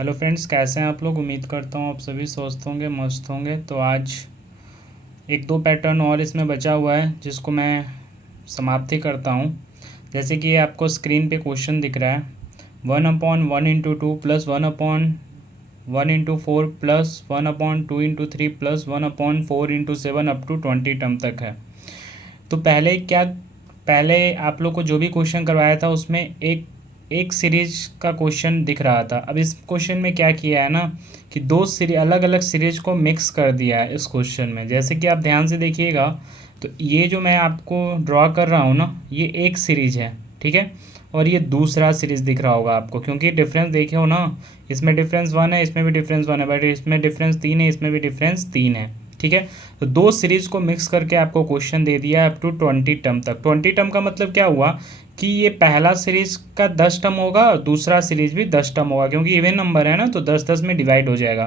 Hello friends, कैसे हैं आप लोग। उम्मीद करता हूँ आप सभी स्वस्थ होंगे, मस्त होंगे। तो आज एक दो पैटर्न और इसमें बचा हुआ है जिसको मैं समाप्ति करता हूँ। जैसे कि ये आपको स्क्रीन पे क्वेश्चन दिख रहा है, 1/1 × 2 plus 1/1 × 4 plus 1/2 × 3 plus 1/4 × 7 up to 20 term तक है। तो पहले आप लोग को जो भी क्वेश्चन करवाया था उसमें एक एक सीरीज का क्वेश्चन दिख रहा था। अब इस क्वेश्चन में क्या किया है ना कि दो सीरीज, अलग अलग सीरीज को मिक्स कर दिया है इस क्वेश्चन में। जैसे कि आप ध्यान से देखिएगा तो ये जो मैं आपको ड्रॉ कर रहा हूँ ना, ये एक सीरीज है, ठीक है। और ये दूसरा सीरीज दिख रहा होगा आपको, क्योंकि डिफरेंस देखे हो ना, इसमें डिफरेंस 1 है, इसमें भी डिफरेंस 1 है, बट इसमें डिफरेंस 3 है, इसमें भी डिफरेंस 3 है, ठीक है। तो दो सीरीज को मिक्स करके आपको क्वेश्चन दे दिया अप टू 20 टर्म तक। 20 टर्म का मतलब क्या हुआ कि ये पहला सीरीज का 10 टर्म होगा और दूसरा सीरीज भी 10 टर्म होगा, क्योंकि इवन नंबर है ना, तो 10 10 में डिवाइड हो जाएगा।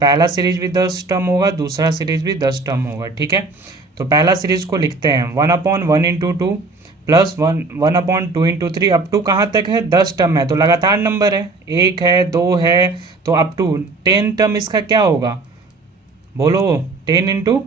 पहला सीरीज भी 10 टर्म होगा, दूसरा सीरीज भी 10 टर्म होगा, ठीक है। तो पहला सीरीज को लिखते हैं 1/1 × 2 प्लस 1/2 × 3 अप टू कहाँ तक है, 10 टर्म है, तो लगातार नंबर है, 1 है, 2 है, तो अप टू 10 टर्म इसका क्या होगा, बोलो। 10 ×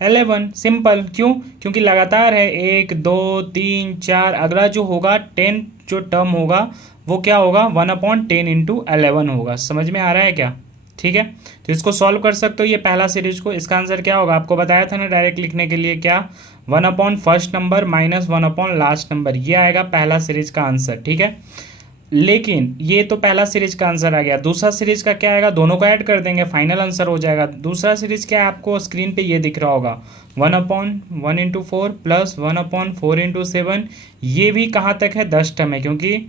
11, सिंपल। क्यों? क्योंकि लगातार है, 1 2 3 4, अगला जो होगा 10 जो टर्म होगा वो क्या होगा, 1/10 × 11 होगा। समझ में आ रहा है क्या? ठीक है। तो इसको सॉल्व कर सकते हो, ये पहला सीरीज को। इसका आंसर क्या होगा, आपको बताया था ना डायरेक्ट लिखने के लिए, क्या, 1/फर्स्ट नंबर माइनस 1/लास्ट नंबर, ये आएगा पहला सीरीज का आंसर, ठीक है। लेकिन ये तो पहला सीरीज का आंसर आ गया। दूसरा सीरीज का क्या आएगा, दोनों को ऐड कर देंगे, फाइनल आंसर हो जाएगा। दूसरा सीरीज क्या है, आपको स्क्रीन पे ये दिख रहा होगा, 1/1 × 4 प्लस 1/4 × 7। ये भी कहाँ तक है, 10 टर्म है, क्योंकि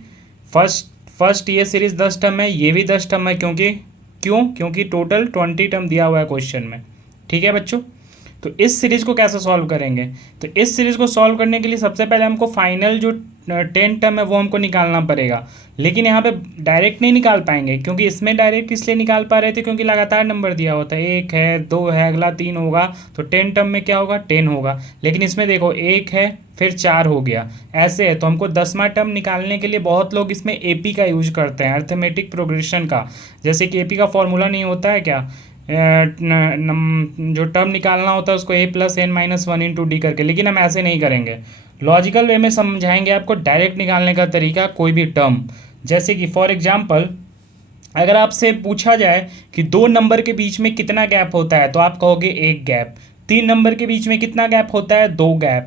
फर्स्ट ये सीरीज 10 टर्म है, ये भी 10 टर्म है, क्योंकि टोटल 20 टर्म दिया हुआ है क्वेश्चन में, ठीक है बच्चों। तो इस सीरीज को कैसे सॉल्व करेंगे, तो इस सीरीज को सॉल्व करने के लिए सबसे पहले हमको फाइनल जो 10 टर्म है वो हमको निकालना पड़ेगा। लेकिन यहाँ पे डायरेक्ट नहीं निकाल पाएंगे, क्योंकि इसमें डायरेक्ट इसलिए निकाल पा रहे थे क्योंकि लगातार नंबर दिया होता है, 1 है, 2 है, अगला 3 होगा, तो 10 टर्म में क्या होगा, 10 होगा। लेकिन इसमें देखो 1 है, फिर 4 हो गया, ऐसे है। तो हमको 10वां टर्म निकालने के लिए बहुत लोग इसमें एपी का यूज करते हैं, अर्थमेटिक प्रोग्रेशन का। जैसे कि एपी का फॉर्मूला नहीं होता है क्या, जो टर्म निकालना होता है उसको a+n−1 × d करके। लेकिन हम ऐसे नहीं करेंगे, लॉजिकल वे में समझाएंगे आपको डायरेक्ट निकालने का तरीका कोई भी टर्म। जैसे कि फॉर एग्जांपल अगर आपसे पूछा जाए कि दो नंबर के बीच में कितना गैप होता है, तो आप कहोगे एक गैप। 3 नंबर के बीच में कितना गैप होता है, 2 गैप।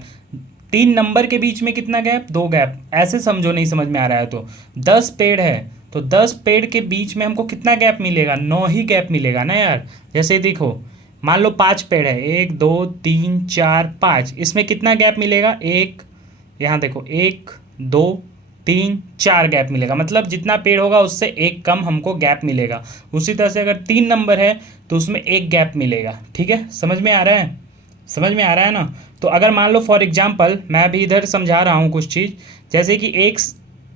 3 नंबर के बीच में कितना गैप, 2 गैप। ऐसे समझो, नहीं समझ में आ रहा है तो 10 पेड़ है, तो 10 पेड़ के बीच में हमको कितना गैप मिलेगा, 9 ही गैप मिलेगा ना यार। जैसे देखो, मान लो 5 पेड़ है, 1 2 3 4 5, इसमें कितना गैप मिलेगा, एक, यहाँ देखो 1 2 3 4 गैप मिलेगा। मतलब जितना पेड़ होगा उससे एक कम हमको गैप मिलेगा। उसी तरह से अगर 3 नंबर है तो उसमें एक गैप मिलेगा, ठीक है। समझ में आ रहा है, समझ में आ रहा है ना। तो अगर मान लो फॉर एग्जांपल मैं अभी इधर समझा रहा हूँ कुछ चीज़, जैसे कि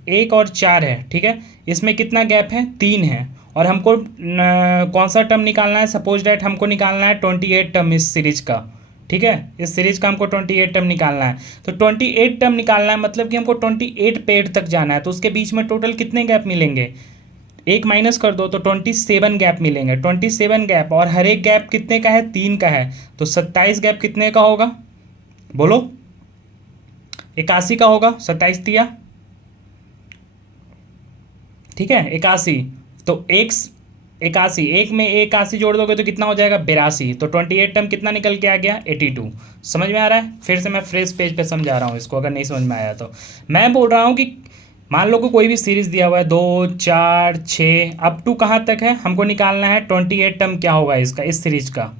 1 और 4 है, ठीक है, इसमें कितना गैप है, 3 है। और हमको कौन सा टर्म निकालना है, सपोज डैट हमको निकालना है 28 टर्म इस सीरीज का, ठीक है। इस सीरीज का हमको 28 टर्म निकालना है। तो 28 टर्म निकालना है मतलब कि हमको 28 पेड़ तक जाना है, तो उसके बीच में टोटल कितने गैप मिलेंगे, एक माइनस कर दो तो 27 गैप मिलेंगे। 27 गैप, और हर एक गैप कितने का है, 3 का है, तो 27 गैप कितने का होगा, बोलो। 81 का होगा, 27 दिया, ठीक है, 81। तो 81, एक में 81 जोड़ दोगे तो कितना हो जाएगा, 82। तो 28 टर्म कितना निकल के आ गया, 82। समझ में आ रहा है। फिर से मैं फ्रेश पेज पे समझा रहा हूँ इसको, अगर नहीं समझ में आया तो। मैं बोल रहा हूँ कि मान लो कि कोई भी सीरीज दिया हुआ है, 2 4 6 अप टू कहाँ तक है, हमको निकालना है 28 टर्म क्या होगा इसका, इस सीरीज का,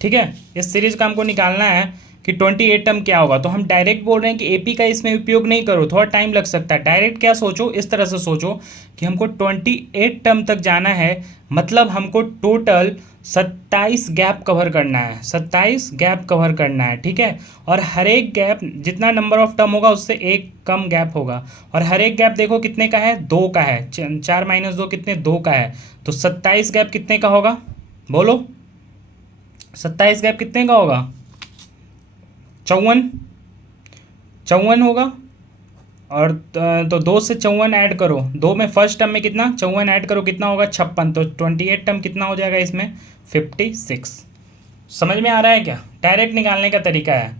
ठीक है। इस सीरीज का हमको निकालना है कि 28 टर्म क्या होगा। तो हम डायरेक्ट बोल रहे हैं कि एपी का इसमें उपयोग नहीं करो, थोड़ा टाइम लग सकता है। डायरेक्ट क्या सोचो, इस तरह से सोचो कि हमको 28 टर्म तक जाना है, मतलब हमको टोटल 27 गैप कवर करना है, 27 गैप कवर करना है, ठीक है। और हर एक गैप जितना नंबर ऑफ टर्म होगा उससे एक कम गैप होगा। और हर एक गैप देखो कितने का है, 2 का है, 4 - 2 कितने, 2 का है। तो 27 गैप कितने का होगा, बोलो। 27 गैप कितने का होगा, 54 54 होगा, और तो 2 से 54 ऐड करो, 2 में फर्स्ट टर्म में कितना 54 ऐड करो कितना होगा 56, तो 28 टर्म कितना हो जाएगा इसमें 56। समझ में आ रहा है क्या? डायरेक्ट निकालने का तरीका है।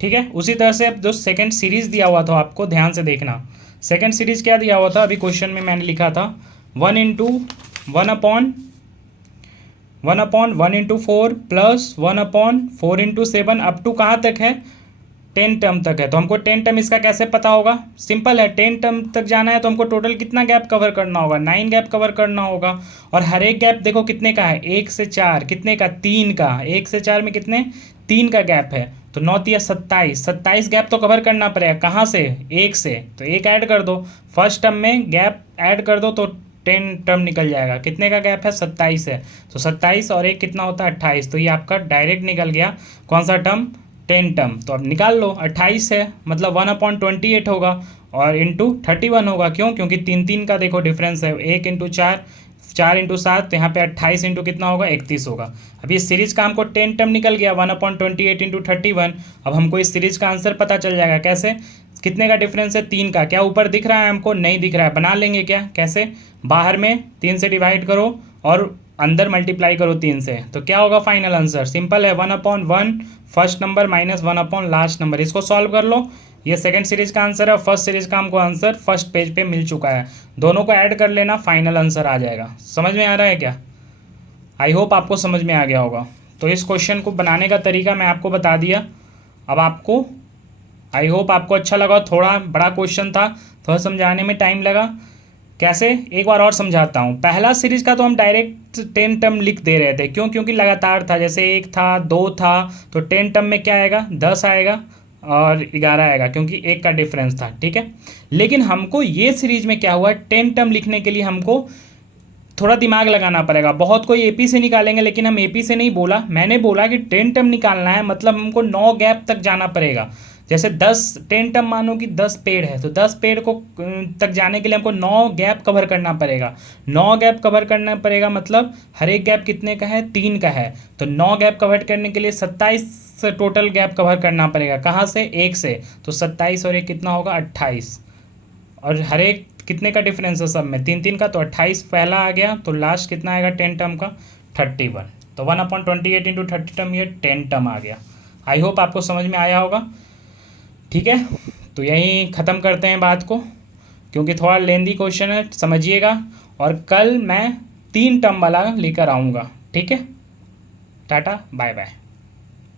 ठीक है, उसी तरह से अब जो सेकंड सीरीज़ दिया हुआ था आपको ध्यान से देखना। सेकंड सीरीज़ क्या दिया हुआ था अभी क्वेश्चन में मैंने लिखा था 1/1/1/4 प्लस 1/4/7 अप टू कहाँ तक है 10 टर्म तक है। तो हमको 10 टर्म इसका कैसे पता होगा? सिंपल है, 10 टर्म तक जाना है तो हमको टोटल कितना गैप कवर करना होगा 9 गैप कवर करना होगा। और हर एक गैप देखो कितने का है 1 से 4, कितने का 3 का, 1 से 4 में कितने 3 का गैप है, तो 9 या 27 गैप तो कवर करना पड़ेगा। कहाँ से? 1 से, तो 1 ऐड कर दो, फर्स्ट टर्म में गैप ऐड कर दो तो 10 टर्म निकल जाएगा। कितने का गैप है 27 है, तो 27 और 1 कितना होता है 28, तो ये आपका डायरेक्ट निकल गया कौन सा टर्म 10 टर्म। तो अब निकाल लो 28 है मतलब 1/28 होगा और इंटू 31 होगा। क्यों? क्योंकि 3 का देखो डिफरेंस है, 1 इंटू 4, 4 इंटू 7, तो यहाँ पे 28 इंटू कितना होगा 31 होगा। अब इस सीरीज का हमको 10 टर्म निकल गया 1/28 इंटू 31। अब हमको इस सीरीज का आंसर पता चल जाएगा कैसे? कितने का डिफरेंस है 3 का, क्या ऊपर दिख रहा है हमको? नहीं दिख रहा है, बना लेंगे क्या कैसे? बाहर में 3 से डिवाइड करो और अंदर मल्टीप्लाई करो 3 से, तो क्या होगा फाइनल आंसर? सिंपल है 1/1 first number minus 1/ last number. इसको सॉल्व कर लो, ये सेकंड सीरीज का आंसर है, फर्स्ट सीरीज का हमको आंसर फर्स्ट पेज पे मिल चुका है। दोनों को ऐड कर लेना, फाइनल आंसर आ जाएगा। समझ में आ रहा है क्या? आई होप आपको समझ में आ गया होगा। तो इस क्वेश्चन को बनाने का तरीका मैं आपको बता दिया। अब आपको आई होप आपको अच्छा लगा। थोड़ा बड़ा क्वेश्चन था, थोड़ा समझाने में टाइम लगा। कैसे? एक बार और समझाता हूँ। पहला सीरीज का तो हम डायरेक्ट 10 टर्म लिख दे रहे थे, क्यों? क्योंकि लगातार था, जैसे 1 था 2 था, तो 10 टर्म में क्या आएगा 10 आएगा और 11 आएगा, क्योंकि 1 का डिफरेंस था। ठीक है, लेकिन हमको ये सीरीज में क्या हुआ 10 टर्म लिखने के लिए हमको थोड़ा दिमाग लगाना पड़ेगा। बहुत कोई एपी से निकालेंगे, लेकिन हम एपी से नहीं बोला, मैंने बोला कि 10 टर्म निकालना है मतलब हमको 9 गैप तक जाना पड़ेगा। जैसे 10 टर्म मानो कि 10 पेड़ है, तो 10 पेड़ को तक जाने के लिए हमको 9 गैप कवर करना पड़ेगा। 9 गैप कवर करना पड़ेगा मतलब हर एक गैप कितने का है 3 का है, तो 9 गैप कवर करने के लिए 27 टोटल गैप कवर करना पड़ेगा। कहाँ से? 1 से, तो 27 और 1 कितना होगा 28, और हर एक कितने का डिफरेंस है सब में 3 का, तो 28 पहला आ गया, तो लास्ट कितना आएगा 10 टर्म का 31। तो 1/28 इंटू 30 टर्म, ये 10 टर्म आ गया। आई होप आपको समझ में आया होगा। ठीक है, तो यहीं ख़त्म करते हैं बात को, क्योंकि थोड़ा लेंदी क्वेश्चन है, समझिएगा। और कल मैं 3 टर्म वाला लेकर आऊँगा। ठीक है, टाटा बाय बाय।